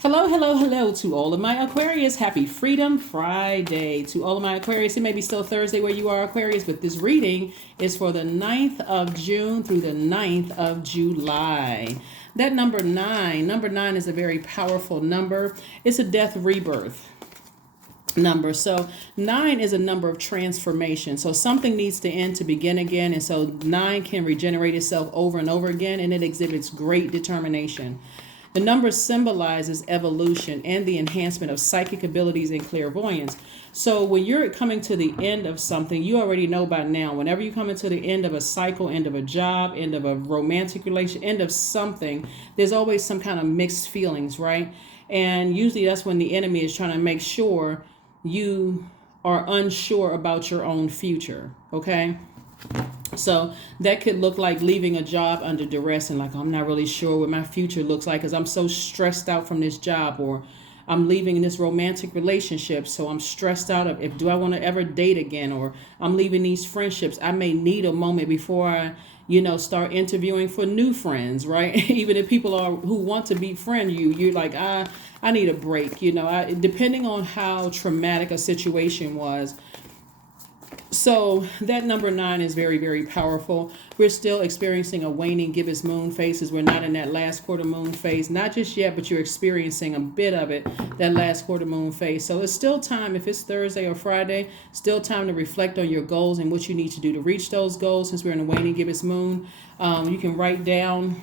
Hello, hello, hello to all of my Aquarius. Happy Freedom Friday to all of my Aquarius. It may be still Thursday where you are, Aquarius, but this reading is for the 9th of June through the 9th of July. That number nine is a very powerful number. It's a death rebirth number. So 9 is a number of transformation. So something needs to end to begin again. And so 9 can regenerate itself over and over again, and it exhibits great determination. The number symbolizes evolution and the enhancement of psychic abilities and clairvoyance. So when you're coming to the end of something, you already know by now, whenever you come into the end of a cycle, end of a job, end of a romantic relation, end of something, there's always some kind of mixed feelings, right? And usually that's when the enemy is trying to make sure you are unsure about your own future, okay? So that could look like leaving a job under duress and like, I'm not really sure what my future looks like because I'm so stressed out from this job, or I'm leaving this romantic relationship, so I'm stressed out of do I want to ever date again, or I'm leaving these friendships. I may need a moment before I, start interviewing for new friends, right? Even if people are who want to befriend you, you're like, I need a break, depending on how traumatic a situation was. So that number 9 is very, very powerful. We're still experiencing a waning gibbous moon phase as we're not in that last quarter moon phase. Not just yet, but you're experiencing a bit of it, that last quarter moon phase. So it's still time, if it's Thursday or Friday, still time to reflect on your goals and what you need to do to reach those goals. Since we're in a waning gibbous moon, you can write down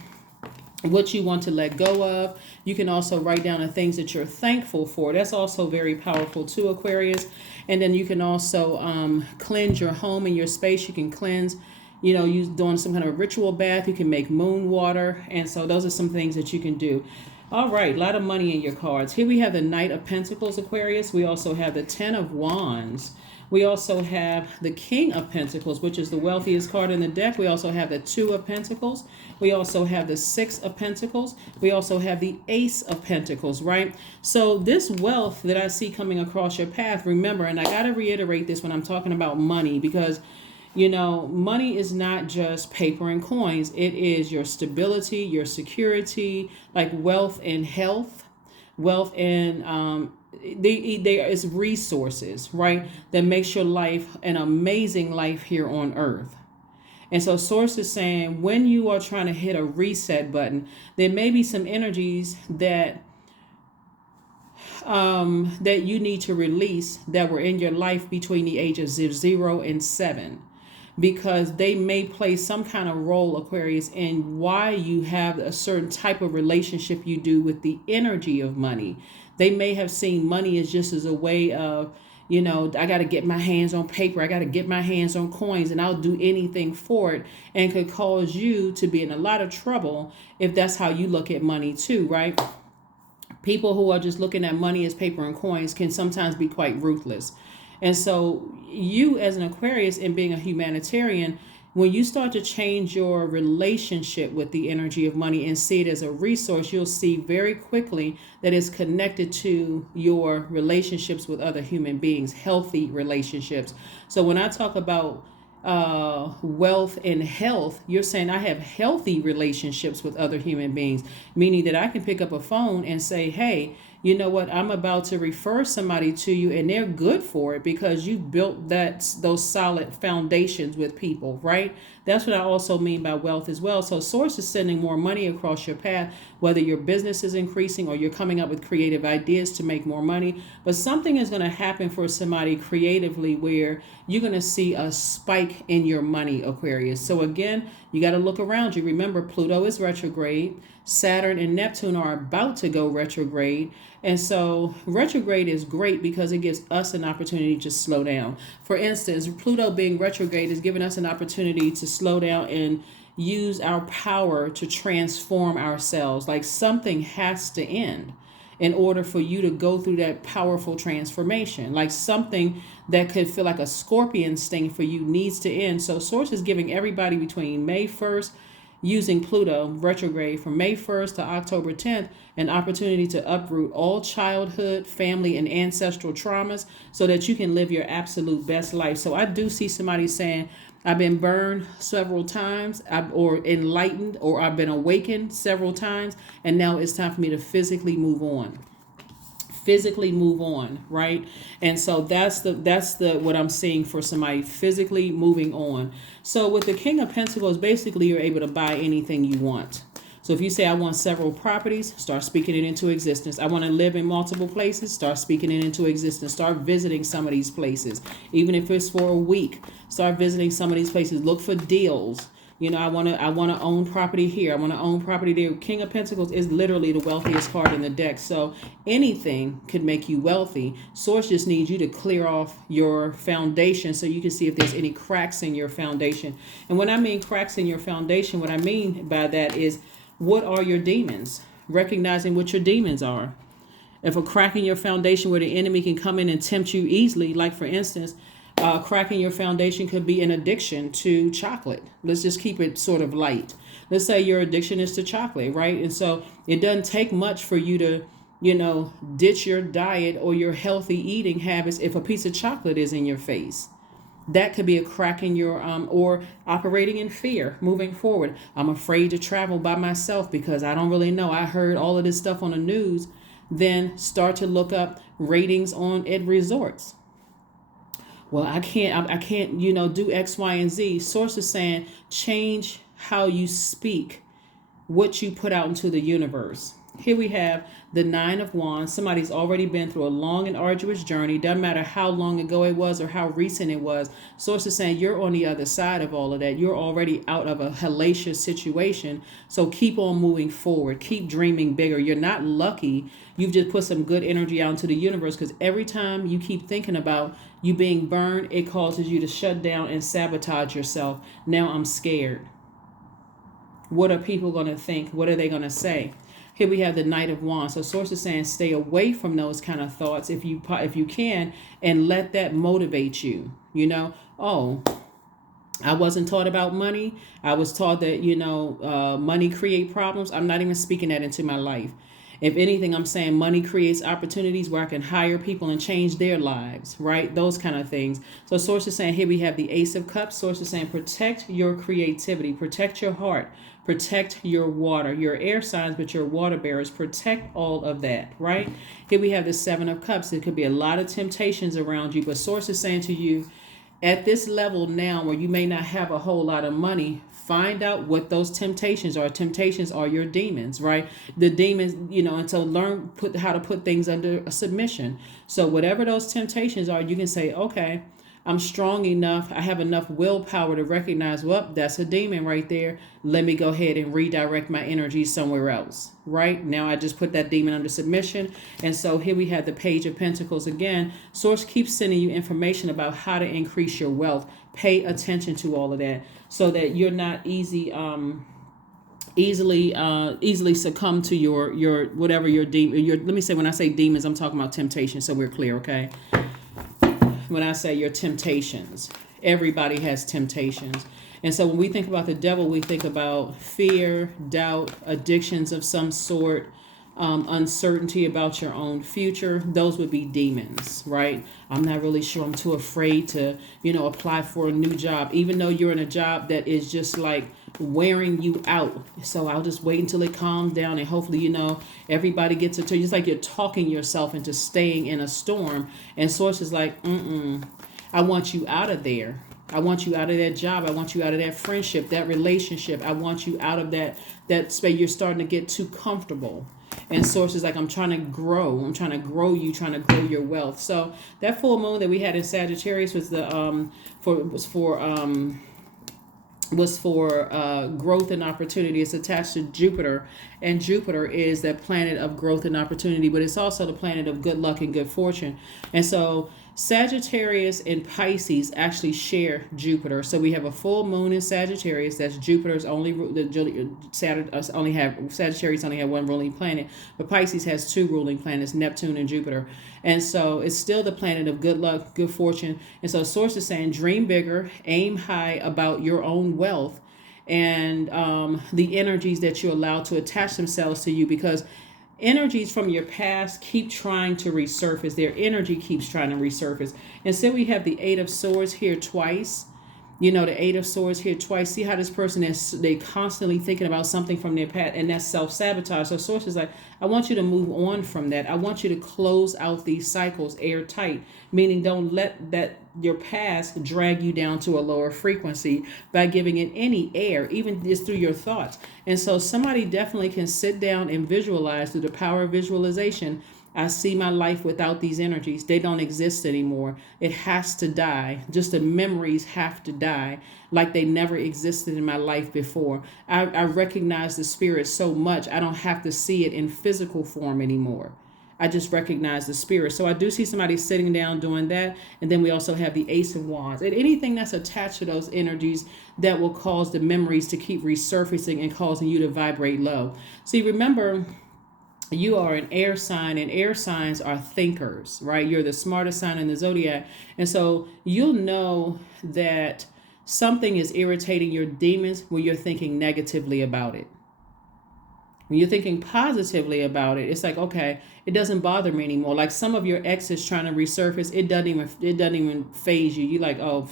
what you want to let go of. You can also write down the things that you're thankful for. That's also very powerful too, Aquarius. And then you can also cleanse your home and your space. You can cleanse, you doing some kind of ritual bath. You can make moon water. And so those are some things that you can do. All right, a lot of money in your cards. Here we have the Knight of Pentacles, Aquarius. We also have the Ten of Wands. We also have the King of Pentacles, which is the wealthiest card in the deck. We also have the Two of Pentacles. We also have the Six of Pentacles. We also have the Ace of Pentacles, right? So this wealth that I see coming across your path, remember, and I got to reiterate this when I'm talking about money, because money is not just paper and coins. It is your stability, your security, like wealth and health, wealth and there is resources, right, that makes your life an amazing life here on earth. And so Source is saying when you are trying to hit a reset button, there may be some energies that you need to release that were in your life between the ages of 0 and 7. Because they may play some kind of role, Aquarius, in why you have a certain type of relationship you do with the energy of money. They may have seen money as just as a way of, I got to get my hands on paper. I got to get my hands on coins, and I'll do anything for it, and could cause you to be in a lot of trouble if that's how you look at money too, right? People who are just looking at money as paper and coins can sometimes be quite ruthless. And so you as an Aquarius and being a humanitarian, when you start to change your relationship with the energy of money and see it as a resource, you'll see very quickly that it's connected to your relationships with other human beings, healthy relationships. So when I talk about wealth and health, you're saying I have healthy relationships with other human beings, meaning that I can pick up a phone and say, hey, you know what, I'm about to refer somebody to you, and they're good for it because you built those solid foundations with people, right? That's what I also mean by wealth as well. So Source is sending more money across your path, whether your business is increasing or you're coming up with creative ideas to make more money. But something is going to happen for somebody creatively where you're going to see a spike in your money, Aquarius. So again, you got to look around you. Remember, Pluto is retrograde. Saturn and Neptune are about to go retrograde. And so retrograde is great because it gives us an opportunity to slow down. For instance, Pluto being retrograde is giving us an opportunity to slow down and use our power to transform ourselves. Like something has to end in order for you to go through that powerful transformation. Like something that could feel like a scorpion sting for you needs to end. So Source is giving everybody between May 1st, using Pluto retrograde from May 1st to October 10th, an opportunity to uproot all childhood, family, and ancestral traumas so that you can live your absolute best life. So I do see somebody saying, I've been burned several times, or enlightened, or I've been awakened several times, and now it's time for me to physically move on. Physically move on, right? And so that's the what I'm seeing for somebody, physically moving on. So with the King of Pentacles, basically you're able to buy anything you want. So if you say, I want several properties, start speaking it into existence. I want to live in multiple places, start speaking it into existence. Start visiting some of these places. Even if it's for a week, start visiting some of these places. Look for deals. You know, I want to own property here. I want to own property there. King of Pentacles is literally the wealthiest card in the deck. So anything could make you wealthy. Source just needs you to clear off your foundation so you can see if there's any cracks in your foundation. And when I mean cracks in your foundation, what I mean by that is, what are your demons? Recognizing what your demons are. If a crack in your foundation where the enemy can come in and tempt you easily, like for instance, cracking your foundation could be an addiction to chocolate. Let's just keep it sort of light. Let's say your addiction is to chocolate, right? And so it doesn't take much for you to, ditch your diet or your healthy eating habits if a piece of chocolate is in your face. That could be a crack in your, or operating in fear moving forward. I'm afraid to travel by myself because I don't really know. I heard all of this stuff on the news. Then start to look up ratings on at resorts. Well, I can't, do X, Y, and Z. Source is saying, change how you speak, what you put out into the universe. Here we have the Nine of Wands. Somebody's already been through a long and arduous journey. Doesn't matter how long ago it was or how recent it was. Source is saying you're on the other side of all of that. You're already out of a hellacious situation. So keep on moving forward. Keep dreaming bigger. You're not lucky. You've just put some good energy out into the universe, because every time you keep thinking about you being burned, it causes you to shut down and sabotage yourself. Now I'm scared. What are people going to think? What are they going to say? Here we have the Knight of Wands. So Source is saying stay away from those kind of thoughts if you can, and let that motivate you. Oh, I wasn't taught about money. I was taught that, money create problems. I'm not even speaking that into my life. If anything, I'm saying money creates opportunities where I can hire people and change their lives, right? Those kind of things. So Source is saying, here we have the Ace of Cups. Source is saying, protect your creativity, protect your heart, protect your water, your air signs, but your water bearers, protect all of that, right? Here we have the Seven of Cups. It could be a lot of temptations around you, but Source is saying to you, at this level now where you may not have a whole lot of money, find out what those temptations are. Temptations are your demons, right? The demons, and so learn how to put things under a submission. So whatever those temptations are, you can say, okay, I'm strong enough. I have enough willpower to recognize, well, that's a demon right there. Let me go ahead and redirect my energy somewhere else. Right now, I just put that demon under submission. And so here we have the Page of Pentacles again. Source keeps sending you information about how to increase your wealth. Pay attention to all of that so that you're not easily succumb to your whatever your demon. Let me say, when I say demons, I'm talking about temptation. So we're clear, okay? When I say your temptations, everybody has temptations. And so when we think about the devil, we think about fear, doubt, addictions of some sort, uncertainty about your own future. Those would be demons, right? I'm not really sure. I'm too afraid to, apply for a new job, even though you're in a job that is just like wearing you out. So I'll just wait until it calms down, and hopefully, everybody gets it to you. It's like you're talking yourself into staying in a storm. And Source is like, I want you out of there. I want you out of that job. I want you out of that friendship, that relationship. I want you out of that space. You're starting to get too comfortable. And Source is like, I'm trying to grow. I'm trying to grow you, trying to grow your wealth. So that full moon that we had in Sagittarius was for growth and opportunity. It's attached to Jupiter, and Jupiter is that planet of growth and opportunity, but it's also the planet of good luck and good fortune. And so Sagittarius and Pisces actually share Jupiter. So we have a full moon in Sagittarius. That's Jupiter's only. Sagittarius only have one ruling planet, but Pisces has two ruling planets, Neptune and Jupiter. And so it's still the planet of good luck, good fortune. And so Source is saying, dream bigger, aim high about your own wealth, and the energies that you allow to attach themselves to you, because energies from your past keep trying to resurface. Their energy keeps trying to resurface. And so we have the Eight of Swords here twice. You know, the Eight of Swords here twice. See how this person is, they constantly thinking about something from their past, and that's self-sabotage. So Source is like, I want you to move on from that. I want you to close out these cycles airtight, meaning don't let that your past drag you down to a lower frequency by giving it any air, even just through your thoughts. And so somebody definitely can sit down and visualize through the power of visualization. I see my life without these energies. They don't exist anymore. It has to die. Just the memories have to die like they never existed in my life before. I recognize the spirit so much, I don't have to see it in physical form anymore. I just recognize the spirit. So I do see somebody sitting down doing that. And then we also have the Ace of Wands. And anything that's attached to those energies that will cause the memories to keep resurfacing and causing you to vibrate low. See, remember, you are an air sign, and air signs are thinkers, right? You're the smartest sign in the zodiac. And so you'll know that something is irritating your demons when you're thinking negatively about it. When you're thinking positively about it, it's like, okay, it doesn't bother me anymore. Like some of your exes trying to resurface, it doesn't even phase you. You're like, oh,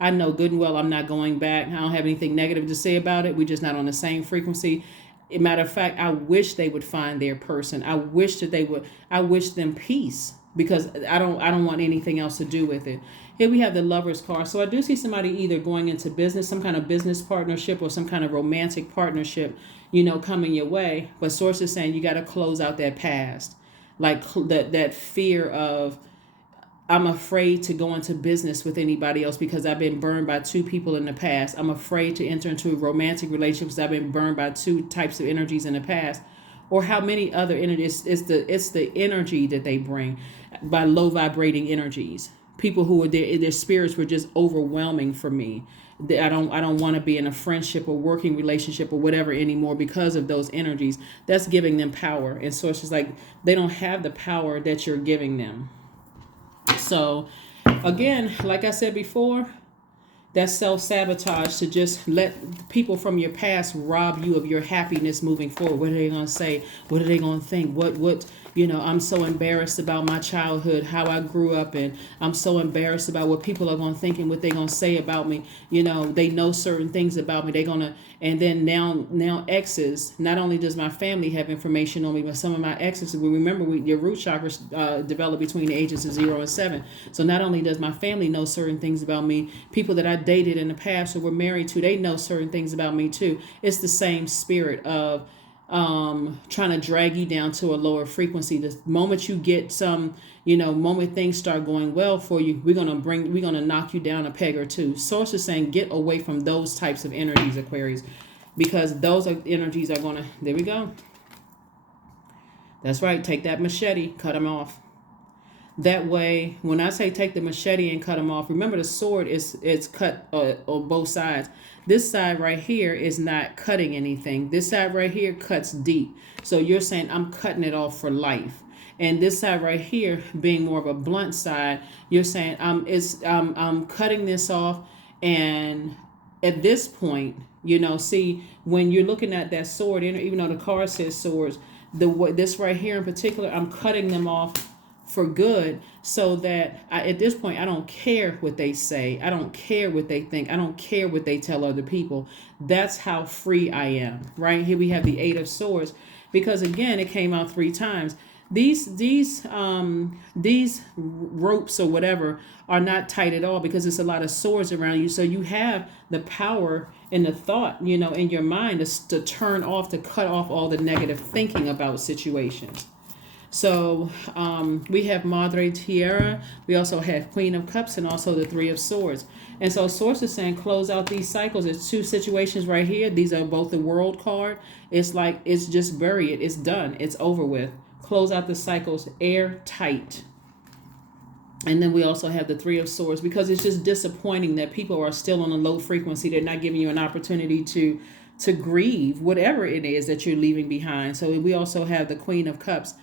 I know good and well I'm not going back. I don't have anything negative to say about it. We're just not on the same frequency. As a matter of fact, I wish they would find their person. I wish them peace, because I don't want anything else to do with it. Here we have the Lover's card. So I do see somebody either going into business, some kind of business partnership or some kind of romantic partnership, coming your way. But Source is saying you got to close out that past, like that fear of, I'm afraid to go into business with anybody else because I've been burned by two people in the past. I'm afraid to enter into a romantic relationship because I've been burned by two types of energies in the past. Or how many other energies, it's the energy that they bring by low vibrating energies. People who are their spirits were just overwhelming for me. I don't want to be in a friendship or working relationship or whatever anymore because of those energies. That's giving them power. And Source is like, they don't have the power that you're giving them. So again, like I said before, that's self-sabotage, to just let people from your past rob you of your happiness moving forward. What are they going to say? What are they going to think? What I'm so embarrassed about my childhood, how I grew up, and I'm so embarrassed about what people are going to think and what they're going to say about me. They know certain things about me. They're going to, and then now exes, not only does my family have information on me, but some of my exes, remember your root chakras develop between the ages of 0 and 7. So not only does my family know certain things about me, people that I dated in the past or were married to, they know certain things about me too. It's the same spirit of trying to drag you down to a lower frequency. The moment you get some, moment things start going well for you, we're gonna knock you down a peg or two. Source is saying get away from those types of energies, Aquarius, because those energies are gonna, there we go. That's right, take that machete, cut them off. That way, when I say take the machete and cut them off, remember the sword is cut on both sides. This side right here is not cutting anything. This side right here cuts deep. So you're saying I'm cutting it off for life. And this side right here, being more of a blunt side, you're saying I'm cutting this off. And at this point, see, when you're looking at that sword, even though the card says swords, this right here in particular, I'm cutting them off for good, so that at this point I don't care what they say, I don't care what they think, I don't care what they tell other people. That's how free I am. Right here we have the Eight of Swords, because again it came out 3 times. These ropes or whatever are not tight at all, because there's a lot of swords around you. So you have the power and the thought, in your mind to turn off, to cut off all the negative thinking about situations. So we have Madre Tierra, we also have Queen of Cups, and also the Three of Swords. And so Source is saying close out these cycles. There's 2 situations right here. These are both the World card. It's like, it's just bury it. It's done. It's over with. Close out the cycles airtight. And then we also have the Three of Swords, because it's just disappointing that people are still on a low frequency. They're not giving you an opportunity to grieve whatever it is that you're leaving behind. So we also have the Queen of Cups.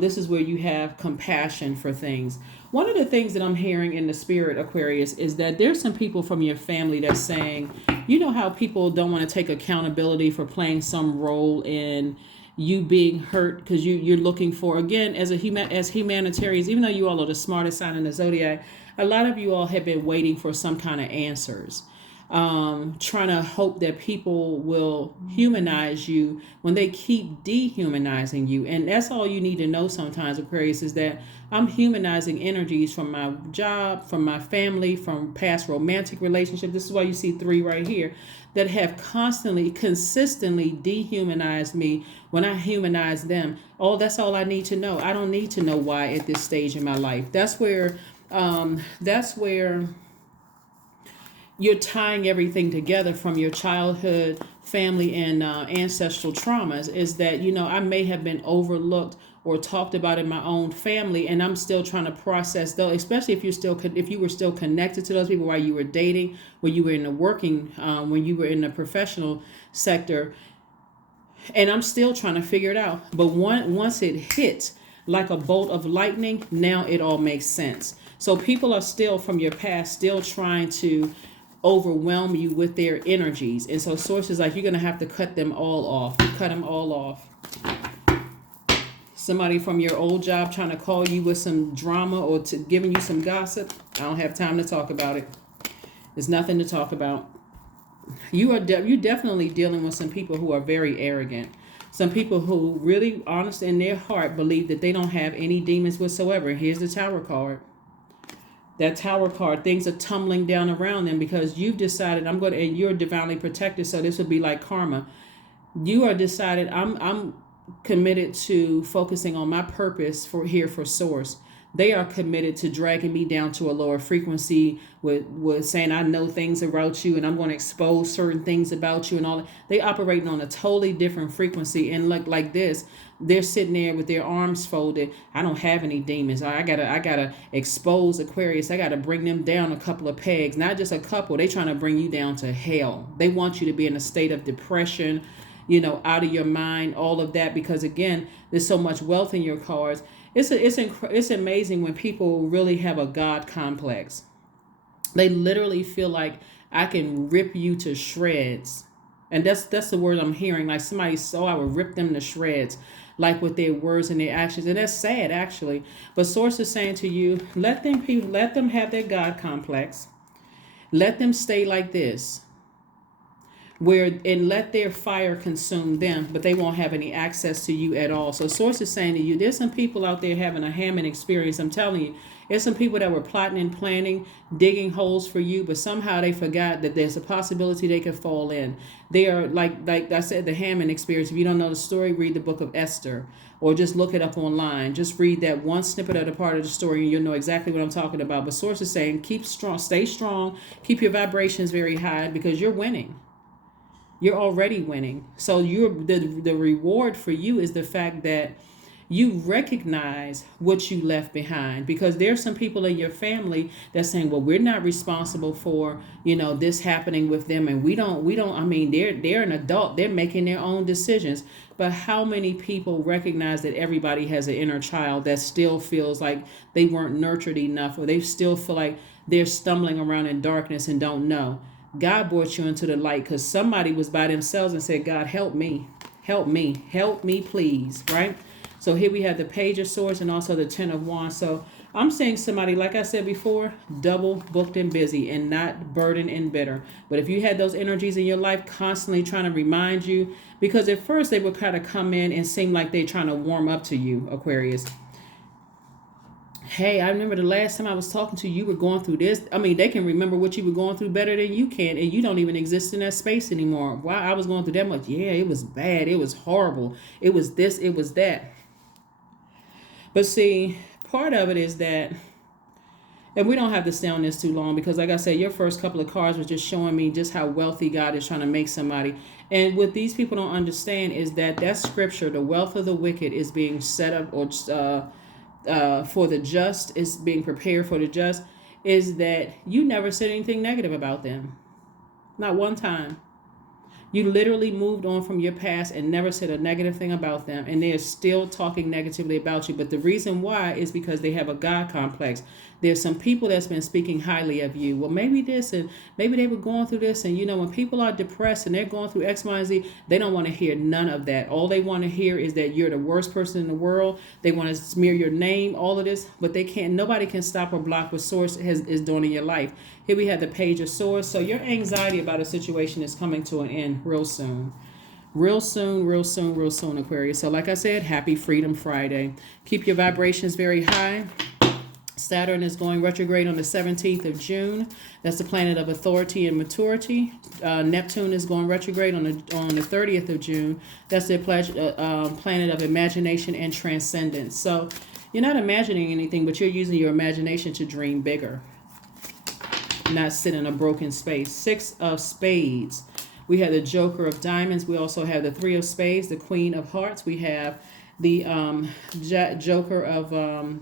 This is where you have compassion for things. One of the things that I'm hearing in the spirit, Aquarius, is that there's some people from your family that's saying, how people don't want to take accountability for playing some role in you being hurt, because you're looking for, again, as humanitarians, even though you all are the smartest sign in the zodiac, a lot of you all have been waiting for some kind of answers, trying to hope that people will humanize you when they keep dehumanizing you. And that's all you need to know sometimes, Aquarius, is that I'm humanizing energies from my job, from my family, from past romantic relationships. This is why you see 3 right here that have constantly, consistently dehumanized me when I humanize them. Oh, that's all I need to know. I don't need to know why at this stage in my life. That's where you're tying everything together from your childhood, family, and ancestral traumas. Is that, I may have been overlooked or talked about in my own family, and I'm still trying to process those. Especially if you were still connected to those people while you were dating, when you were in the working, when you were in the professional sector, and I'm still trying to figure it out. But once it hits like a bolt of lightning, now it all makes sense. So people are still from your past, still trying to overwhelm you with their energies. And so sources like, you're going to have to cut them all off. Cut them all off. Somebody from your old job trying to call you with some drama or to giving you some gossip. I don't have time to talk about it. There's nothing to talk about. You're definitely dealing with some people who are very arrogant. Some people who really, honest in their heart, believe that they don't have any demons whatsoever. Here's the Tower card. That Tower card, things are tumbling down around them because you've decided and you're divinely protected. So this would be like karma. You are decided, I'm committed to focusing on my purpose for source. They are committed to dragging me down to a lower frequency with saying, I know things about you and I'm going to expose certain things about you and all that. They operating on a totally different frequency. And like this, they're sitting there with their arms folded. I don't have any demons. I gotta expose Aquarius. I gotta bring them down a couple of pegs, not just a couple. They trying to bring you down to hell. They want you to be in a state of depression, out of your mind, all of that, because again, there's so much wealth in your cards. It's amazing when people really have a God complex. They literally feel like I can rip you to shreds. And that's the word I'm hearing. Like somebody I would rip them to shreds, like with their words and their actions. And that's sad, actually. But Source is saying to you, let them have their God complex. Let them stay like this. And let their fire consume them, but they won't have any access to you at all. So Source is saying to you, there's some people out there having a Hammond experience. I'm telling you, there's some people that were plotting and planning, digging holes for you, but somehow they forgot that there's a possibility they could fall in. They are like I said, the Hammond experience. If you don't know the story, read the book of Esther, or just look it up online. Just read that one snippet of the part of the story and you'll know exactly what I'm talking about. But Source is saying, keep strong, stay strong, keep your vibrations very high, because you're winning. You're already winning. So the reward for you is the fact that you recognize what you left behind, because there's some people in your family that's saying, well, we're not responsible for, this happening with them. And we don't, I mean, they're an adult, they're making their own decisions. But how many people recognize that everybody has an inner child that still feels like they weren't nurtured enough, or they still feel like they're stumbling around in darkness and don't know? God brought you into the light because somebody was by themselves and said, God, help me, please, right? So here we have the Page of Swords and also the Ten of Wands. So I'm saying somebody, like I said before, double booked and busy and not burdened and bitter. But if you had those energies in your life constantly trying to remind you, because at first they would kind of come in and seem like they're trying to warm up to you, Aquarius. Hey, I remember the last time I was talking to you, you were going through this. I mean, they can remember what you were going through better than you can, and you don't even exist in that space anymore. Wow, I was going through that much. Yeah, it was bad. It was horrible. It was this, it was that. But see, part of it is that, and we don't have to stay on this too long, because like I said, your first couple of cards was just showing me just how wealthy God is trying to make somebody. And what these people don't understand is that scripture, the wealth of the wicked is being set up, or for the just, is being prepared for the just, is that you never said anything negative about them. Not one time. You literally moved on from your past and never said a negative thing about them, and they're still talking negatively about you. But the reason why is because they have a God complex. There's some people that's been speaking highly of you. Well, maybe this, and maybe they were going through this. And when people are depressed and they're going through X, Y, and Z, they don't want to hear none of that. All they want to hear is that you're the worst person in the world. They want to smear your name, all of this, but they can't. Nobody can stop or block what Source is doing in your life. Here we have the Page of Swords. So your anxiety about a situation is coming to an end real soon. Real soon, real soon, real soon, Aquarius. So like I said, happy Freedom Friday. Keep your vibrations very high. Saturn is going retrograde on the 17th of June. That's the planet of authority and maturity. Neptune is going retrograde on the 30th of June. That's the planet of imagination and transcendence. So you're not imagining anything, but you're using your imagination to dream bigger, not sit in a broken space. 6 of Spades. We have the Joker of Diamonds. We also have the 3 of Spades, the Queen of Hearts. We have the Joker of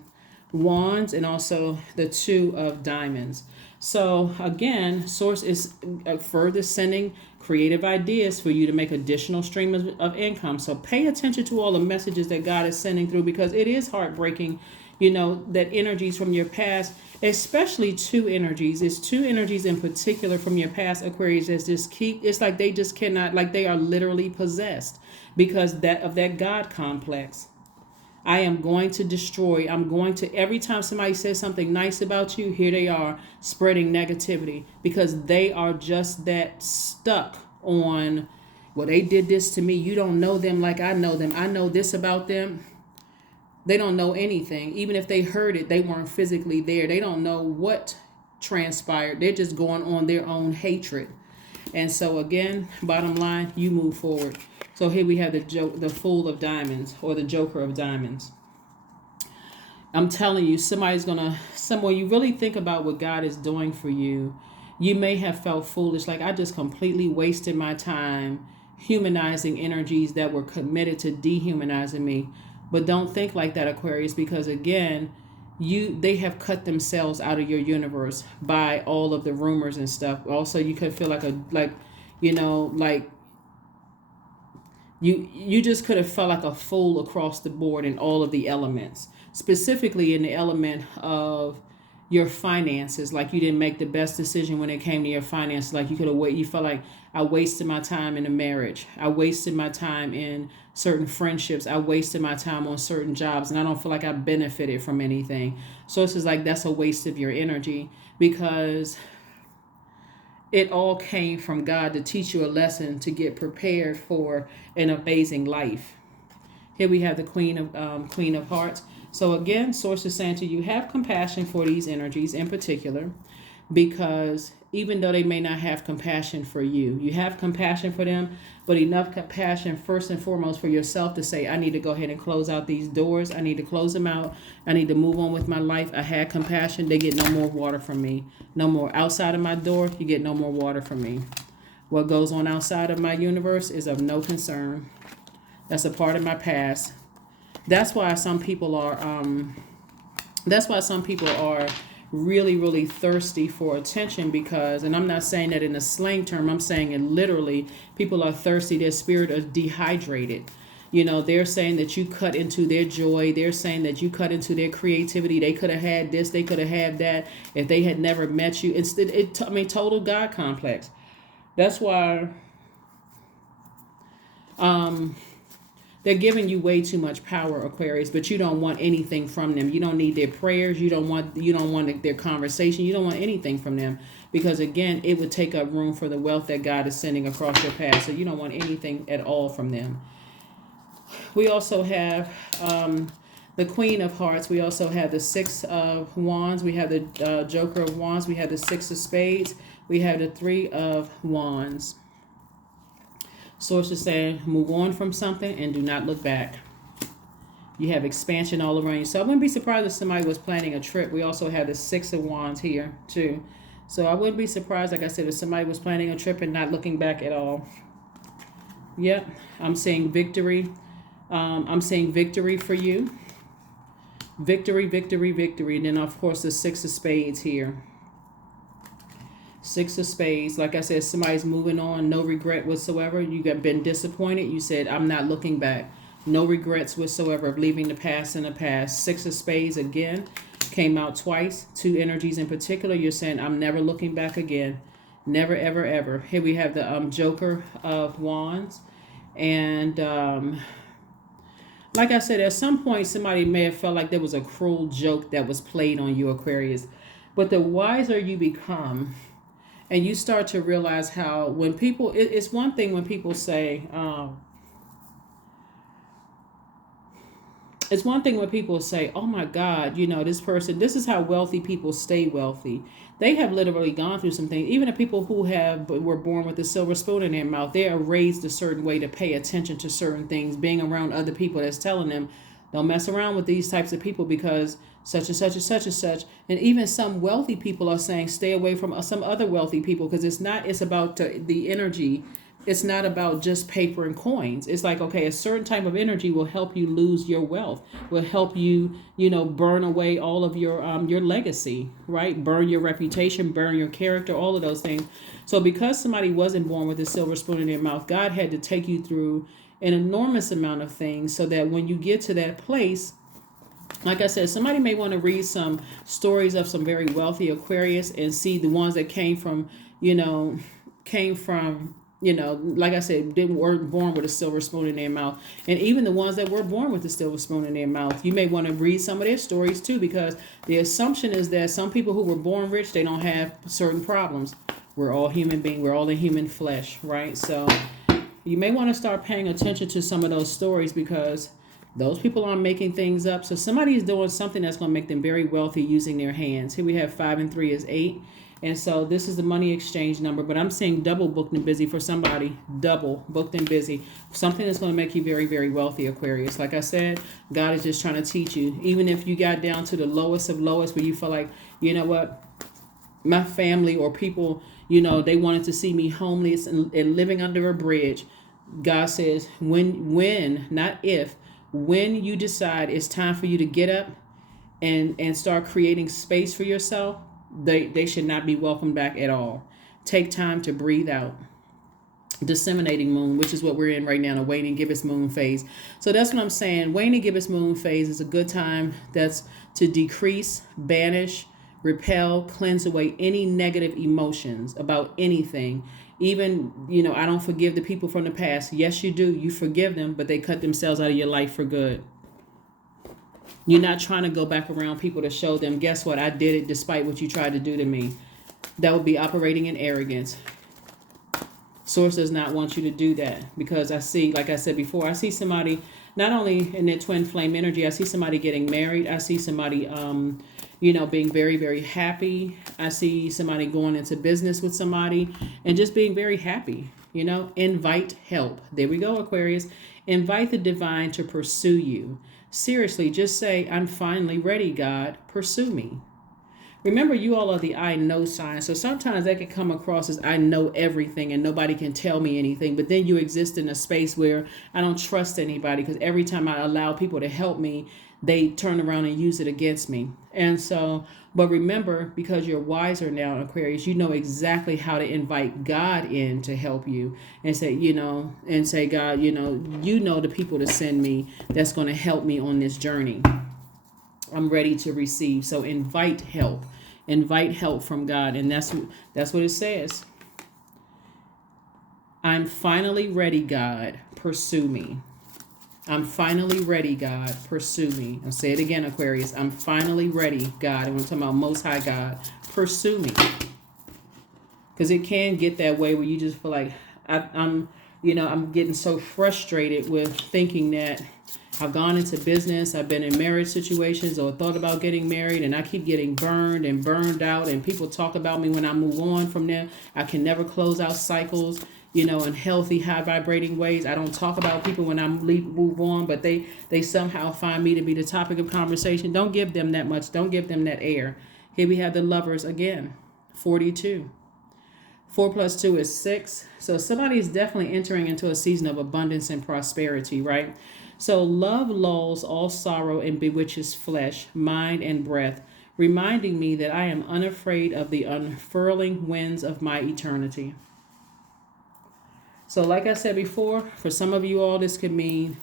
Wands, and also the 2 of Diamonds. So again, Source is further sending creative ideas for you to make additional streams of income. So pay attention to all the messages that God is sending through, because it is heartbreaking, that energies from your past, especially 2 energies. It's 2 energies in particular from your past, Aquarius, that just it's like they just cannot, like they are literally possessed because of that God complex. I am going to destroy. Every time somebody says something nice about you, here they are spreading negativity, because they are just that stuck on, well, they did this to me. You don't know them like I know them. I know this about them. They don't know anything. Even if they heard it, they weren't physically there. They don't know what transpired. They're just going on their own hatred. And so again, bottom line, you move forward. So here we have the Fool of Diamonds, or the Joker of Diamonds. I'm telling you, when you really think about what God is doing for you, you may have felt foolish, like I just completely wasted my time humanizing energies that were committed to dehumanizing me. But don't think like that, Aquarius, because again, they have cut themselves out of your universe by all of the rumors and stuff. Also, you could feel you just could have felt like a fool across the board in all of the elements, specifically in the element of your finances. Like you didn't make the best decision when it came to your finances. Like you felt like I wasted my time in a marriage. I wasted my time in certain friendships. I wasted my time on certain jobs, and I don't feel like I benefited from anything. So it's just like that's a waste of your energy, because it all came from God to teach you a lesson to get prepared for an amazing life. Here we have the Queen of Hearts. So again, Source is saying to you, have compassion for these energies in particular, because even though they may not have compassion for you, you have compassion for them, but enough compassion first and foremost for yourself to say, I need to go ahead and close out these doors. I need to close them out. I need to move on with my life. I had compassion. They get no more water from me. No more. Outside of my door, you get no more water from me. What goes on outside of my universe is of no concern. That's a part of my past. That's why some people are really, really thirsty for attention, because, and I'm not saying that in a slang term, I'm saying it literally, people are thirsty, their spirit is dehydrated. They're saying that you cut into their joy. They're saying that you cut into their creativity. They could have had this, they could have had that if they had never met you. Total God complex. That's why they're giving you way too much power, Aquarius, but you don't want anything from them. You don't need their prayers. You don't want their conversation. You don't want anything from them, because again, it would take up room for the wealth that God is sending across your path. So you don't want anything at all from them. We also have the Queen of Hearts. We also have the 6 of Wands. We have the Joker of Wands. We have the 6 of Spades. We have the 3 of Wands. Source is saying, move on from something and do not look back. You have expansion all around you. So I wouldn't be surprised if somebody was planning a trip. We also have the 6 of Wands here too. So I wouldn't be surprised, like I said, if somebody was planning a trip and not looking back at all. Yep, I'm seeing victory. I'm seeing victory for you. Victory, victory, victory. And then, of course, the 6 of Spades here. Six of Spades. Like I said, somebody's moving on, no regret whatsoever. You got been disappointed. You said, I'm not looking back. No regrets whatsoever of leaving the past in the past. Six of Spades again came out twice. Two energies in particular. You're saying, I'm never looking back again. Never, ever, ever. Here we have the Joker of Wands. And like I said, at some point, somebody may have felt like there was a cruel joke that was played on you, Aquarius. But the wiser you become, and you start to realize how when people, it's one thing when people say, it's one thing when people say, oh my God, this person, this is how wealthy people stay wealthy. They have literally gone through some things. Even the people who were born with a silver spoon in their mouth, they are raised a certain way to pay attention to certain things, being around other people that's telling them, don't mess around with these types of people because such and such and such and such. And even some wealthy people are saying, stay away from some other wealthy people because it's about the energy. It's not about just paper and coins. It's like, okay, a certain type of energy will help you lose your wealth, will help you, burn away all of your legacy, right? Burn your reputation, burn your character, all of those things. So because somebody wasn't born with a silver spoon in their mouth, God had to take you through an enormous amount of things so that when you get to that place, like I said, somebody may want to read some stories of some very wealthy Aquarius and see the ones that came from, like I said, weren't born with a silver spoon in their mouth. And even the ones that were born with a silver spoon in their mouth, you may want to read some of their stories too, because the assumption is that some people who were born rich, they don't have certain problems. We're all human beings. We're all in human flesh, right? So you may want to start paying attention to some of those stories because those people aren't making things up. So somebody is doing something that's going to make them very wealthy using their hands. Here we have 5 and 3 is 8. And so this is the money exchange number, but I'm seeing double booked and busy for somebody. Double booked and busy. Something that's going to make you very, very wealthy, Aquarius. Like I said, God is just trying to teach you. Even if you got down to the lowest of lowest where you feel like, you know what, my family or people, they wanted to see me homeless and living under a bridge. God says when, not if, when you decide it's time for you to get up and start creating space for yourself, they should not be welcomed back at all. Take time to breathe out. Disseminating moon, which is what we're in right now, the waning gibbous moon phase. So that's what I'm saying. Waning gibbous moon phase is a good time that's to decrease, banish, repel, cleanse away any negative emotions about anything. Even, I don't forgive the people from the past. Yes, you do. You forgive them, but they cut themselves out of your life for good. You're not trying to go back around people to show them, guess what, I did it despite what you tried to do to me. That would be operating in arrogance. Source does not want you to do that because I see, like I said before, I see somebody not only in their twin flame energy, I see somebody getting married. I see somebody, being very, very happy. I see somebody going into business with somebody and just being very happy. Invite help. There we go, Aquarius. Invite the divine to pursue you. Seriously, just say, I'm finally ready, God. Pursue me. Remember, you all are the I know sign. So sometimes that can come across as I know everything and nobody can tell me anything. But then you exist in a space where I don't trust anybody because every time I allow people to help me, they turn around and use it against me. And so, but remember, because you're wiser now, Aquarius, you know exactly how to invite God in to help you and say, God, the people to send me that's going to help me on this journey. I'm ready to receive. So invite help from God. And that's what it says. I'm finally ready, God. Pursue me. I'm finally ready, God. Pursue me. I'll say it again, Aquarius. I'm finally ready, God. And we're talking about Most High God. Pursue me. Because it can get that way where you just feel like I'm getting so frustrated with thinking that I've gone into business, I've been in marriage situations or thought about getting married, and I keep getting burned and burned out, and people talk about me when I move on from there. I can never close out cycles, in healthy, high vibrating ways. I don't talk about people when I move on, but they somehow find me to be the topic of conversation. Don't give them that much. Don't give them that air. Here we have the Lovers again, 42. 4 plus 2 is 6. So somebody is definitely entering into a season of abundance and prosperity, right? So love lulls all sorrow and bewitches flesh, mind, and breath. reminding me that I am unafraid of the unfurling winds of my eternity. So, like I said before, for some of you all, this could mean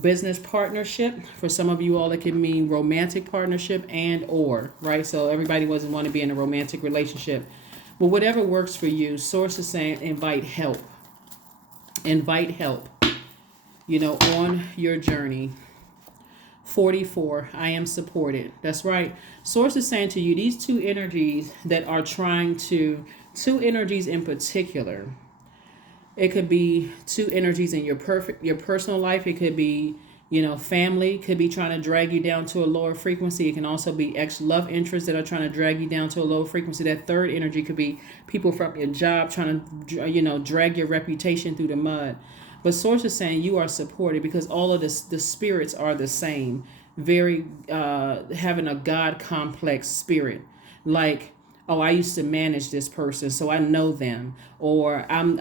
business partnership. For some of you all, it could mean romantic partnership and or, right? So everybody doesn't want to be in a romantic relationship. But whatever works for you, Source is saying invite help. Invite help, on your journey. 44, I am supported. That's right. Source is saying to you, these two energies that are two energies in particular. It could be two energies in your personal life. It could be, family could be trying to drag you down to a lower frequency. It can also be ex-love interests that are trying to drag you down to a lower frequency. That third energy could be people from your job trying to, drag your reputation through the mud. But Source is saying you are supported because all of the spirits are the same. Very having a God complex spirit. Like, oh, I used to manage this person, so I know them. Or I'm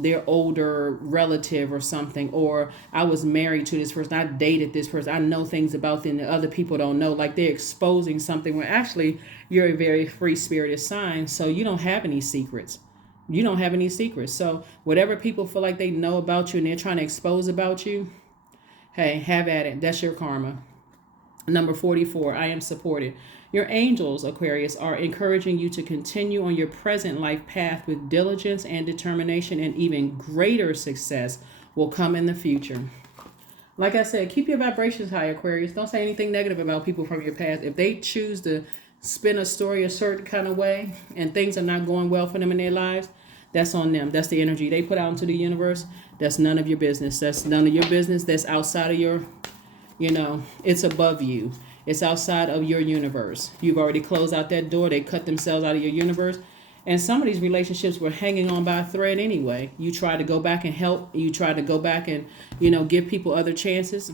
their older relative or something. Or I was married to this person. I dated this person. I know things about them that other people don't know. Like they're exposing something where actually you're a very free-spirited sign, so you don't have any secrets. You don't have any secrets. So whatever people feel like they know about you and they're trying to expose about you, hey, have at it. That's your karma. Number 44, I am supported. Your angels, Aquarius, are encouraging you to continue on your present life path with diligence and determination, and even greater success will come in the future. Like I said, keep your vibrations high, Aquarius. Don't say anything negative about people from your past. If they choose to spin a story a certain kind of way and things are not going well for them in their lives, that's on them. That's the energy they put out into the universe. That's none of your business. That's none of your business. That's outside of your, it's above you. It's outside of your universe. You've already closed out that door. They cut themselves out of your universe. And some of these relationships were hanging on by a thread anyway. You try to go back and help. You try to go back and, give people other chances.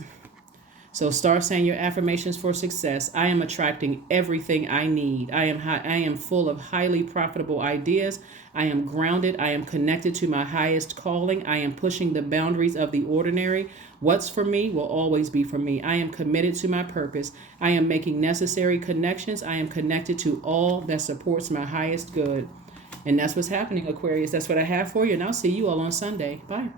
So start saying your affirmations for success. I am attracting everything I need. I am full of highly profitable ideas. I am grounded. I am connected to my highest calling. I am pushing the boundaries of the ordinary. What's for me will always be for me. I am committed to my purpose. I am making necessary connections. I am connected to all that supports my highest good. And that's what's happening, Aquarius. That's what I have for you. And I'll see you all on Sunday. Bye.